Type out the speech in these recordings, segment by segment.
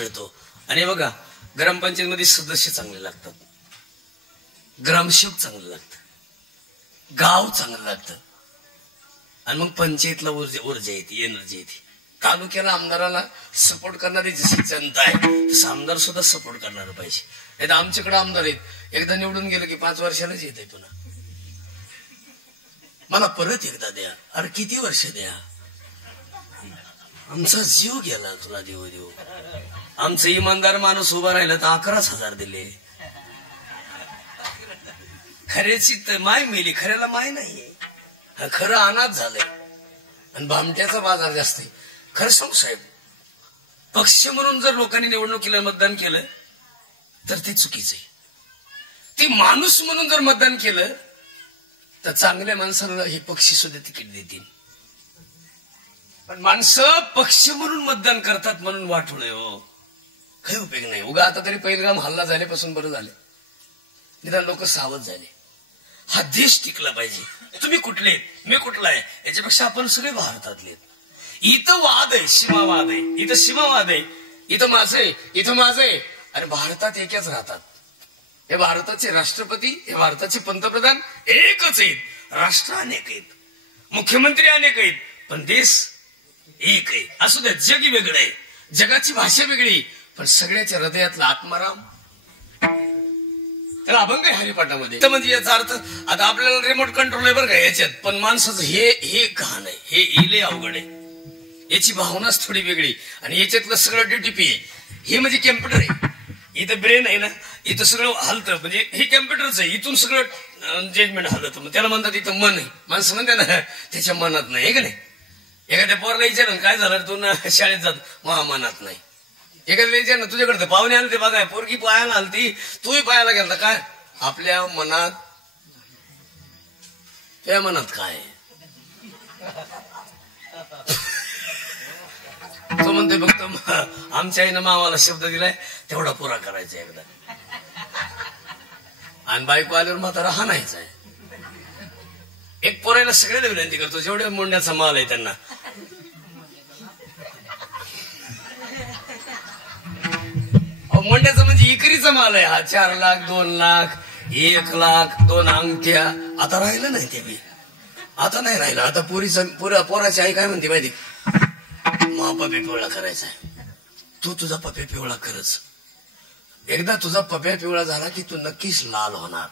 मिळतो. आणि बघा ग्रामपंचायत मध्ये सदस्य चांगले लागतात, ग्रामसेवक चांगलं लागतं, गाव चांगलं लागतं, आणि मग पंचायतला ऊर्जा येते, एनर्जी येते. तालुक्याला आमदाराला सपोर्ट करणारी जशी जनता आहे तसं आमदार सुद्धा सपोर्ट करणार पाहिजे. एकदा आमच्याकडे आमदार आहेत, एकदा निवडून गेलं की 5 वर्षालाच येत आहे पुन्हा, मला परत एकदा द्या. अरे किती वर्ष द्या, आमचा जीव गेला तुला देऊ देऊ. आमचं इमानदार माणूस उभा राहिला तर 11,000 दिले. खऱ्याची माय मेली, खऱ्याला माय नाहीये, खरं अनाथ झालंय आणि भामट्याचा बाजार जास्त आहे. खरं सांगू साहेब, पक्ष म्हणून जर लोकांनी निवडणुकीला मतदान केलं तर ते चुकीचं आहे. ती माणूस म्हणून जर मतदान केलं तर चांगल्या माणसाला हे पक्षी सुद्धा तिकीट देतील. पण माणसं पक्ष म्हणून मतदान करतात म्हणून वाटोळे हो, काही उपयोग नाही. उगा आता तरी पहिलगाम हल्ला झाल्यापासून बरं झाले, निदान लोक सावध झाले. हा देश टिकला पाहिजे. तुम्ही कुठले मी कुठला आहे याच्यापेक्षा आपण सगळे भारतातले. इथं वाद आहे, सीमावाद आहे, इथं सीमावाद आहे, इथं माझं आहे, इथं माझं आहे. अरे भारतात एकच राहतात, हे भारताचे राष्ट्रपती, हे भारताचे पंतप्रधान एकच आहेत. राष्ट्र अनेक आहेत, मुख्यमंत्री अनेक आहेत, पण देश एक आहे. असू द्या जग वेगळं आहे, जगाची भाषा वेगळी, पण सगळ्याच्या हृदयातला आत्माराम त्याला अभंग आहे हरिपाठामध्ये. म्हणजे याचा अर्थ आता आपल्याला रिमोट कंट्रोल आहे बरं का याच्यात, पण माणसाचं हे घाण आहे, हे इले अवघड आहे. याची भावनाच थोडी वेगळी आणि याच्यातलं सगळं डीटीपी आहे. हे म्हणजे कॅम्प्युटर आहे, इथं ब्रेन आहे ना, इथं सगळं हलतं, म्हणजे हे कॅम्प्युटरच आहे, इथून सगळं जजमेंट हलतं. मग त्याला म्हणतात इथं मन आहे. माणसं म्हणते ना त्याच्या मनात नाही, हे का नाही. एखाद्या पोराला विचार काय झालं तू ना शाळेत जात, मनात नाही. एखाद्या विचार ना तुझ्याकडे पाहुणे आले ते बघाय, पोरगी पाहायला आलती, तूही पाहायला गेलता, काय आपल्या मनात, त्या मनात काय तो म्हणते फक्त आमच्या आईनं मामाला शब्द दिलाय तेवढा पुरा करायचा एकदा, आणि बायको आल्यावर म्हातारा हाणायचा आहे. एक पोरायला सगळ्याला विनंती करतो, जेवढ्या मुंड्याचा माल आहे त्यांना मोंड्याचा म्हणजे इकरीचा माल आहे हा. 4 लाख 2 लाख 1 लाख 2 अंगठ्या आता राहिलं नाही ते बी, आता नाही राहिलं. आता पोराची आई काय म्हणते माहिती, मा पप्या पिवळा करायचा आहे, तू तुझा पप्या पिवळा करच. एकदा तुझा पप्या पिवळा झाला की तू नक्कीच लाल होणार.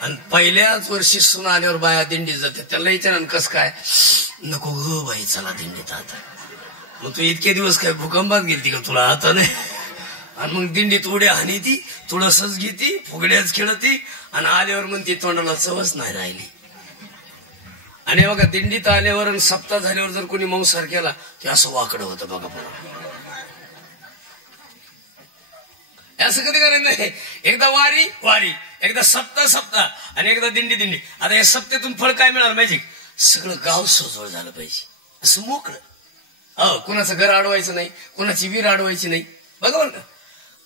आणि पहिल्याच वर्षी सून आल्यावर बाया दिंडीत जाते, त्याला विचार कस काय, नको ग बाई चला दिंडीत. आता मग तू इतके दिवस काय भूकंपात गेलती का तुला आता नाही. आणि मग दिंडीत उड्या हानी ती, तुळसच घेती, फुगड्याच खेळती, आणि आल्यावर मग ती तोंडाला चवच नाही राहिली. आणि बघा दिंडीत आल्यावर आणि सप्ताह झाल्यावर जर कोणी मंसार केला ते असं वाकडं होतं बघा. असं कधी करायचं नाही. एकदा वारी वारी, एकदा सप्ताह आणि एकदा दिंडी. आता या सप्त्यातून फळ काय मिळालं पाहिजे, सगळं गाव सोजवळ झालं पाहिजे, असं मोकळं. कुणाचं घर अडवायचं नाही, कुणाची विहीर अडवायची नाही, बघा बरं का.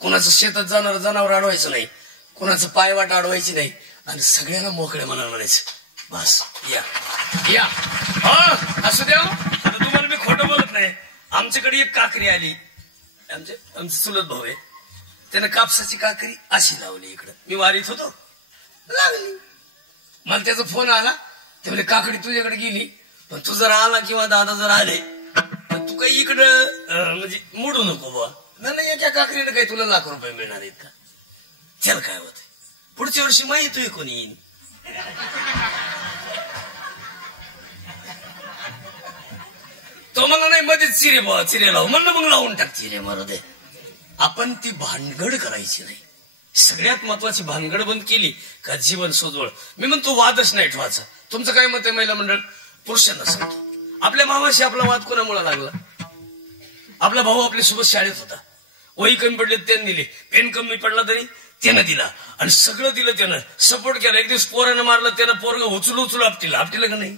कुणाचं शेतात जाणार जनावर अडवायचं नाही, कुणाचं पायवाट अडवायची नाही, आणि सगळ्यांना मोकळ्या मनाला म्हणायचं बस या या. असू द्या. आता तुम्हाला मी खोटं बोलत नाही. आमच्याकडे एक काकरी आली, आमचे चुलत भाऊ आहे, त्यानं कापसाची काकरी अशी लावली इकडं. मी वारीत होतो, लागली. मला त्याचा फोन आला, ते म्हणजे काकडी तुझ्याकडे गेली, पण तू जर आला किंवा दादा जर आले तर तू काही इकडं म्हणजे मोडू नको बा. नाही एका काकडीनं काही तुला लाख रुपये मिळणार आहेत का. त्याला काय होत, पुढच्या वर्षी माहिती आहे कोणी येईन. तो मला नाही मध्येच चिरे लावू म्हणलं, मग लावून टाक चिरे मला दे. आपण ती भानगड करायची नाही. सगळ्यात महत्वाची भानगड बंद केली का जीवन सोजवळ. मी म्हणतो वादच नाही ठेवायचा. तुमचं काय मत आहे महिला मंडळ, पुरुषांना सांगतो. आपल्या मामाशी आपला वाद कोणामुळे लागला, आपला भाऊ आपल्यासोबत शाळेत होता, वही कमी पडले त्यानं दिले, पेन कमी पडला तरी त्यानं दिला, आणि सगळं दिलं त्यानं, सपोर्ट केला. एक दिवस पोरानं मारलं, त्यानं पोरग उचलू आपटीला का नाही.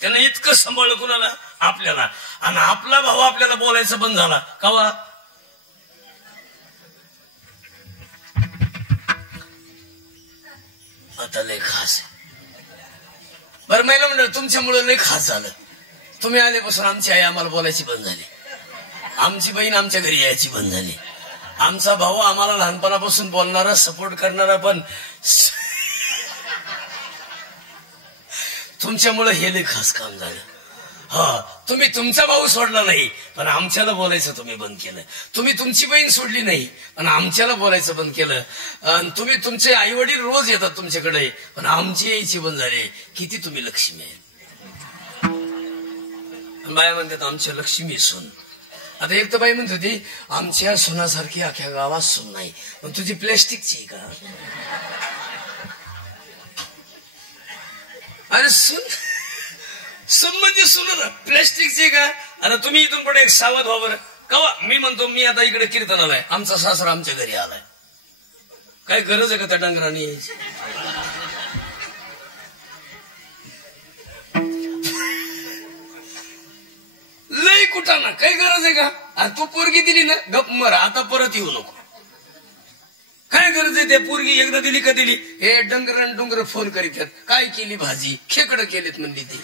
त्यानं इतकं सांभाळलं कुणाला, आपल्याला. आणि आपला भाऊ आपल्याला बोलायचा बंद झाला कावा. आता लय खास बरं महिला मंडळ, तुमच्यामुळे लय खास झालं. तुम्ही आल्यापासून आमची आई आम्हाला बोलायची बंद झाली. आमची बहीण आमच्या घरी यायची बंद झाली. आमचा भाऊ आम्हाला लहानपणापासून बोलणारा, सपोर्ट करणारा, पण तुमच्यामुळे हे लई खास काम झालं. हा, तुम्ही तुमचा भाऊ सोडला नाही, पण आमच्याला बोलायचं तुम्ही बंद केलं. तुम्ही तुमची बहीण सोडली नाही, पण आमच्याला बोलायचं बंद केलं. तुम्ही तुमचे आई वडील रोज येतात तुमच्याकडे, पण आमची यायची बंद झाली. किती तुम्ही लक्ष्मी आहे. बाया म्हणतात आमच्या लक्ष्मी सून. आता एक तर बाई म्हणत होती आमच्या सोनासारखी अख्या गावात सून नाही, पण तुझी प्लॅस्टिकची का? अरे सून म्हणजे सुन प्लॅस्टिकची का? आता तुम्ही इथून पुढे एक सावध व्हा बरं. कवा मी म्हणतो मी आता इकडे कीर्तनाला आहे, आमचा सासरा आमच्या घरी आलाय, काय गरज आहे का त्या डांगराने यायची? लय कुठाना काही गरज आहे का? अरे तू पोरगी दिली ना, गप मर, आता परत येऊ नको. काय गरज आहे? त्या पोरगी एकदा दिली का दिली, हे डंगर डोंगर फोन करीत काय केली भाजी, खेकडं केलेत म्हणली ती.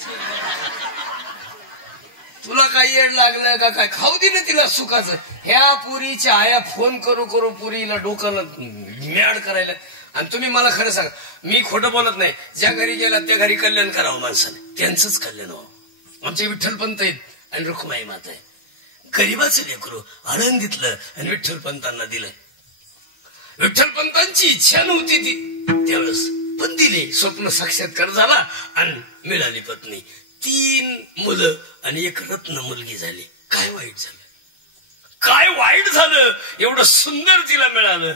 तुला काय येड लागलं का काय? खाऊ दे ना तिला सुखाचं. ह्या पुरीच्या आया फोन करू करू पुरीला डोक्याला म्याड करायला. आणि तुम्ही मला खरं सांगा, मी खोटं बोलत नाही. ज्या घरी गेला त्या घरी कल्याण करावं माणसाने, त्यांचंच कल्याण व्हावं. आमचे विठ्ठलपंत आहेत आणि रुक्माई माता आहे. गरीबाचं लेकरू आळंदीतलं आणि विठ्ठलपंतांना दिलं. विठ्ठलपंतांची इच्छा नव्हती ती त्यावेळेस, पण दिली. स्वप्न साक्षात्कार झाला आणि मिळाली पत्नी. 3 मुलं आणि 1 रत्न मुलगी झाली. काय वाईट झालं? काय वाईट झालं? एवढं सुंदर तिला मिळालं.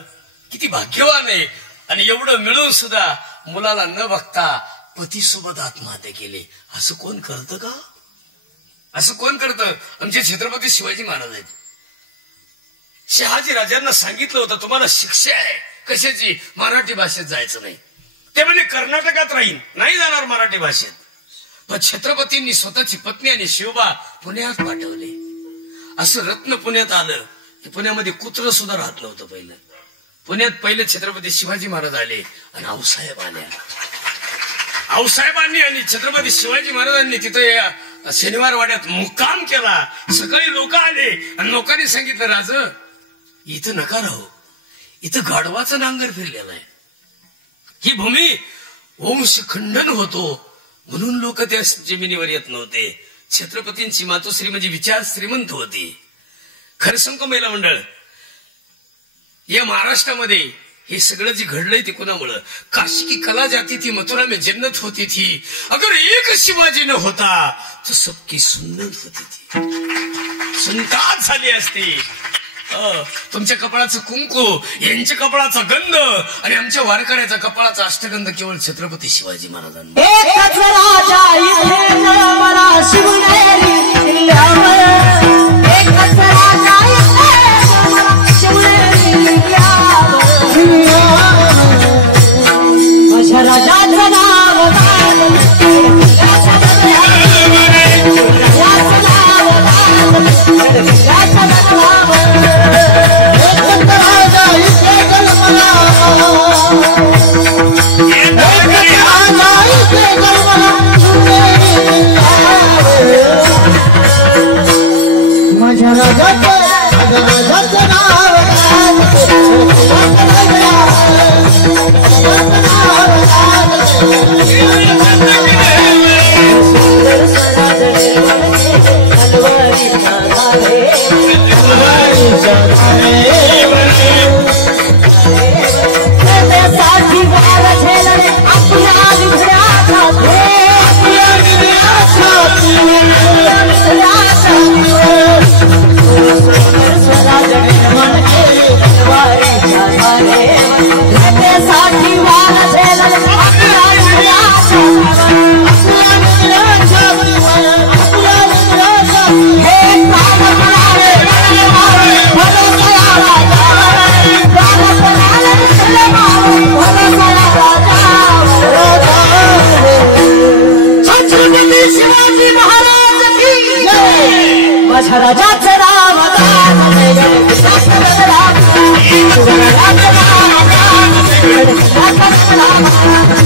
किती भाग्यवान आहे. आणि एवढं मिळून सुद्धा मुलाला न बघता पतीसोबत आत्महत्या केली. असं कोण करतं का? असं कोण करतं? आमचे छत्रपती शिवाजी महाराज आहेत. शहाजी राजांना सांगितलं होतं तुम्हाला शिक्षा आहे. कशाची? मराठी भाषेत जायचं नाही. ते म्हणजे कर्नाटकात राहीन, नाही जाणार मराठी भाषेत. पण छत्रपतींनी स्वतःची पत्नी आणि शिवबा पुण्यात पाठवले. असं रत्न पुण्यात आलं. पुण्यामध्ये कुत्र सुद्धा राहत नव्हतं पहिलं. पुण्यात पहिले छत्रपती शिवाजी महाराज आले आणि आऊसाहेब आल्या. आऊसाहेबांनी आणि छत्रपती शिवाजी महाराजांनी तिथे शनिवार वाड्यात मुक्काम केला. सकाळी लोक आले आणि लोकांनी सांगितलं राज इथं नका राहू, इथं गाढवाचा नांगर फिरलेला आहे. ही भूमी वंश खंडन होतो म्हणून लोक त्या जमिनीवर येत नव्हते. छत्रपतींची मातोश्री म्हणजे विचार श्रीमंत होती. खरं सांगतो महिला मंडळ, या महाराष्ट्रामध्ये हे सगळं जे घडलंय ते कोणामुळं? काशी की कला जाती थी, मथुरा में जन्नत होती थी. अगर एक शिवाजी न होता तो सबकी सुन्नत होती थी. सुनतात झाली असती. तुमच्या कपाळाचं कुंकू, यांच्या कपाळाचा गंध आणि आमच्या वारकऱ्याचा कपाळाचा अष्टगंध केवळ छत्रपती शिवाजी महाराजांना.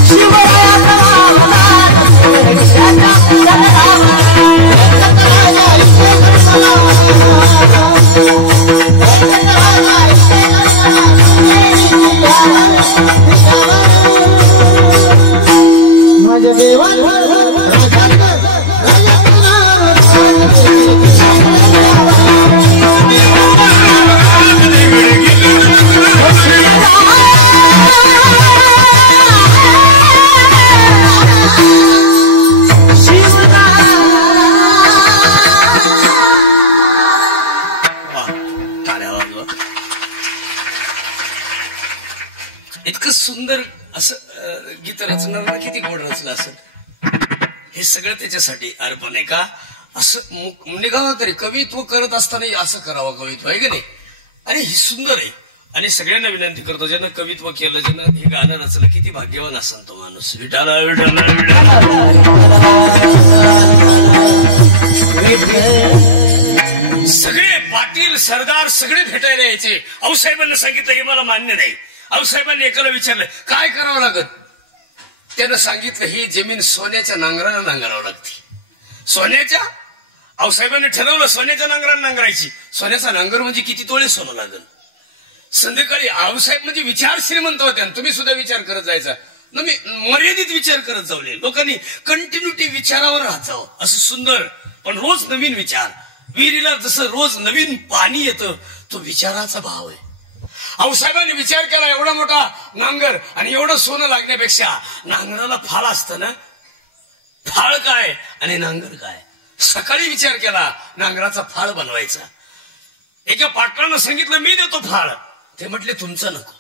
शिवराया इतकं सुंदर असं गीत रचणार किती गोड रचलं असं. हे सगळं त्याच्यासाठी अर्पण आहे का. असं निघावं तरी कवित्व करत असताना असं करावं कवित्व आहे की नाही. आणि ही सुंदर आहे. आणि सगळ्यांना विनंती करतो ज्यांना कवित्व केलं ज्यांना हे गाणं रचलं किती भाग्यवान असेल तो माणूस. विठाला विठाला सगळे पाटील सरदार सगळे भेटायला यायचे. आऊसाहेबांना सांगितलं हे मला मान्य नाही. आऊसाहेबांनी एकाला विचारलं काय करावं लागत. त्यानं सांगितलं ही जमीन सोन्याच्या नांगरानं नांगरावं लागते. सोन्याच्या. आऊसाहेबांनी ठरवलं सोन्याच्या नांगरानं नांगरायची. सोन्याचा नांगर म्हणजे किती तोळे सोनं लागल. संध्याकाळी आऊसाहेब म्हणजे विचार श्रीमंत होत्या. तुम्ही सुद्धा विचार करत जायचा. मी मर्यादित विचार करत जाऊले. लोकांनी कंटिन्युटी विचारावर राहत जावं. असं सुंदर पण रोज नवीन विचार. विहिरीला जसं रोज नवीन पाणी येतं तो विचाराचा भाव आहे. आऊसाहेबांनी विचार केला एवढा मोठा नांगर आणि एवढं सोनं लागण्यापेक्षा नांगराला फाळ असतं ना. फाळ काय आणि नांगर काय. सकाळी विचार केला नांगराचा फाळ बनवायचा. एका पाटलानं सांगितलं मी देतो फाळ. ते म्हटले तुमचं नको.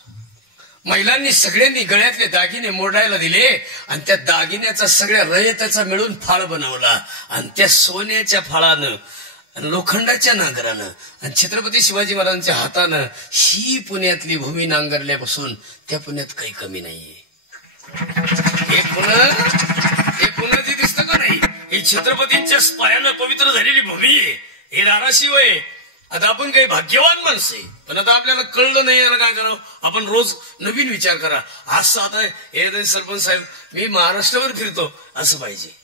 महिलांनी सगळ्यांनी गळ्यातले दागिने मोडायला दिले आणि त्या दागिन्याचा सगळ्या रयतेचा मिळून फाळ बनवला. आणि त्या सोन्याच्या फाळानं आणि लोखंडाच्या नांगरानं आणि छत्रपती शिवाजी महाराजांच्या हातानं ही पुण्यातली भूमी नांगरल्यापासून त्या पुण्यात काही कमी नाहीये. हे पुन्हा जे दिसतं का नाही ही छत्रपतींच्या पायानं पवित्र झालेली भूमी आहे. हे धाराशिव आहे. आता आपण काही भाग्यवान माणसं आहे. पण आता आपल्याला कळलं नाही याला काय करावं. आपण रोज नवीन विचार करा. असं आता हे सरपंच साहेब मी महाराष्ट्रावर फिरतो असं पाहिजे.